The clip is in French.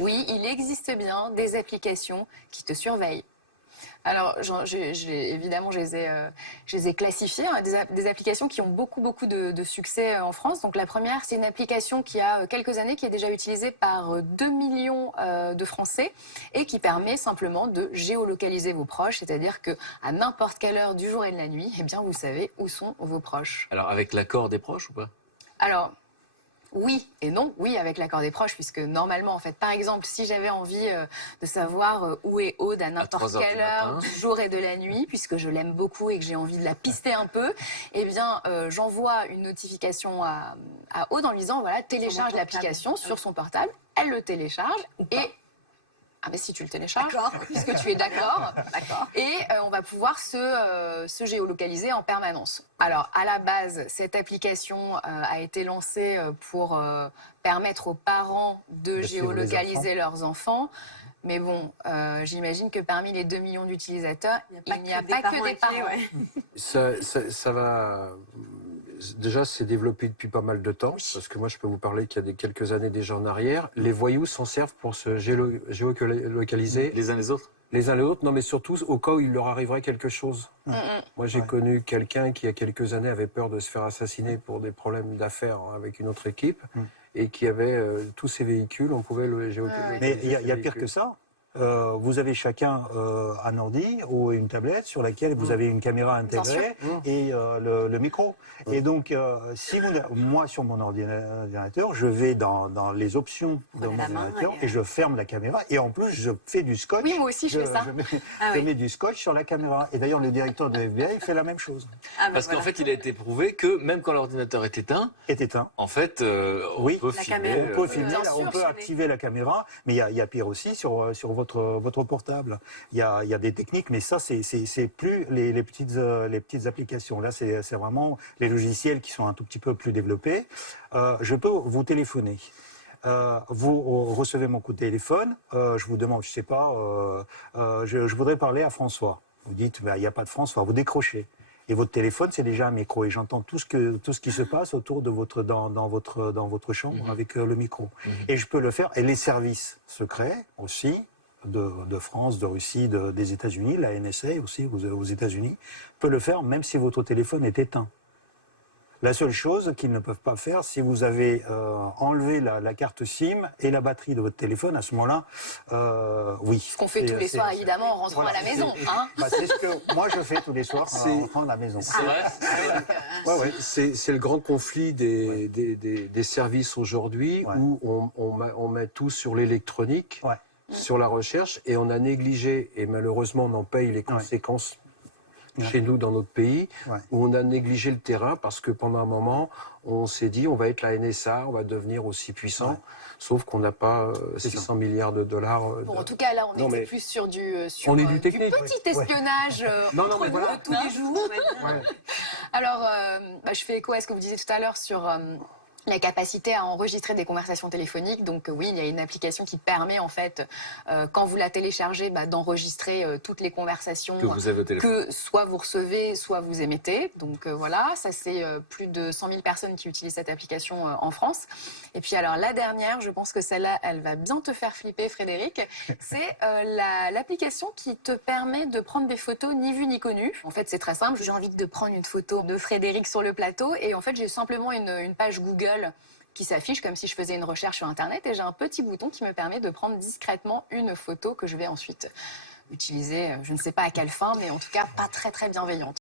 Oui, il existe bien des applications qui te surveillent. Alors, évidemment, je les ai classifiées, hein, des applications qui ont beaucoup de succès en France. Donc, la première, c'est une application qui a quelques années, qui est déjà utilisée par 2 millions de Français et qui permet simplement de géolocaliser vos proches, c'est-à-dire qu'à n'importe quelle heure du jour et de la nuit, eh bien, vous savez où sont vos proches. Alors, avec l'accord des proches ou pas? Alors, oui et non. Oui, avec l'accord des proches, puisque normalement, en fait, par exemple, si j'avais envie de savoir où est Aude à n'importe quelle heure du jour et de la nuit, puisque je l'aime beaucoup et que j'ai envie de la pister un peu, eh bien, j'envoie une notification à Aude en lui disant, voilà, télécharge l'application sur son portable. Elle le télécharge et... Ah mais si tu le télécharges, puisque tu es d'accord. Et on va pouvoir se géolocaliser en permanence. Alors à la base, cette application a été lancée pour permettre aux parents de géolocaliser leurs enfants. Mais bon, j'imagine que parmi les 2 millions d'utilisateurs, il n'y a pas que des parents. Ça va... Déjà, c'est développé depuis pas mal de temps, parce que moi, je peux vous parler qu'il y a quelques années déjà en arrière, les voyous s'en servent pour se géolocaliser. Les uns les autres? Les uns les autres, non mais surtout au cas où il leur arriverait quelque chose. Moi, j'ai connu quelqu'un qui, il y a quelques années, avait peur de se faire assassiner pour des problèmes d'affaires avec une autre équipe, et qui avait tous ses véhicules, on pouvait le géolocaliser. Mais il y a pire que ça. Vous avez chacun un ordi ou une tablette sur laquelle vous avez une caméra intégrée et le micro. Et donc, moi, sur mon ordinateur, je vais dans les options de mon ordinateur et je ferme la caméra. Et en plus, je fais du scotch. Oui, moi aussi, je fais ça. Je mets du scotch sur la caméra. Et d'ailleurs, le directeur de FBI fait la même chose. Parce qu'en fait, il a été prouvé que même quand l'ordinateur est éteint, en fait, on peut filmer. On peut filmer, on peut activer la caméra. Mais il y a pire aussi sur votre portable. Il y a des techniques, mais ça, c'est plus les petites applications. Là, c'est vraiment les logiciels qui sont un tout petit peu plus développés. Je peux vous téléphoner. Vous recevez mon coup de téléphone, je vous demande, je sais pas, je voudrais parler à François. Vous dites, il n'y a pas de François, vous décrochez. Et votre téléphone, c'est déjà un micro. Et j'entends tout ce qui se passe autour de dans votre chambre avec le micro. Et je peux le faire. Et les services secrets aussi, de France, de Russie, des États-Unis, la NSA aussi aux États-Unis, peut le faire même si votre téléphone est éteint. La seule chose qu'ils ne peuvent pas faire, si vous avez enlevé la carte SIM et la batterie de votre téléphone, à ce moment-là, oui. Ce qu'on fait tous les soirs, évidemment, en rentrant à la maison. C'est ce que moi je fais tous les soirs en rentrant à la maison. C'est vrai. C'est le grand conflit des services aujourd'hui où on met tout sur l'électronique, sur la recherche, et on a négligé, et malheureusement on en paye les conséquences chez nous, dans notre pays, où on a négligé le terrain parce que pendant un moment, on s'est dit on va être la NSA, on va devenir aussi puissant, sauf qu'on n'a pas 600 milliards de dollars. Bon, en tout cas, là, on était plus sur du petit espionnage de tous les jours. Alors, je fais écho à ce que vous disiez tout à l'heure sur... la capacité à enregistrer des conversations téléphoniques. Donc oui, il y a une application qui permet en fait, quand vous la téléchargez, d'enregistrer toutes les conversations que vous avez au téléphone. Que soit vous recevez, soit vous émettez. Donc voilà, ça c'est plus de 100 000 personnes qui utilisent cette application en France. Et puis alors la dernière, je pense que celle-là, elle va bien te faire flipper, Frédéric. C'est l'application qui te permet de prendre des photos ni vues ni connues. En fait, c'est très simple. J'ai envie de prendre une photo de Frédéric sur le plateau et en fait, j'ai simplement une page Google qui s'affiche comme si je faisais une recherche sur Internet et j'ai un petit bouton qui me permet de prendre discrètement une photo que je vais ensuite utiliser, je ne sais pas à quelle fin, mais en tout cas pas très bienveillante.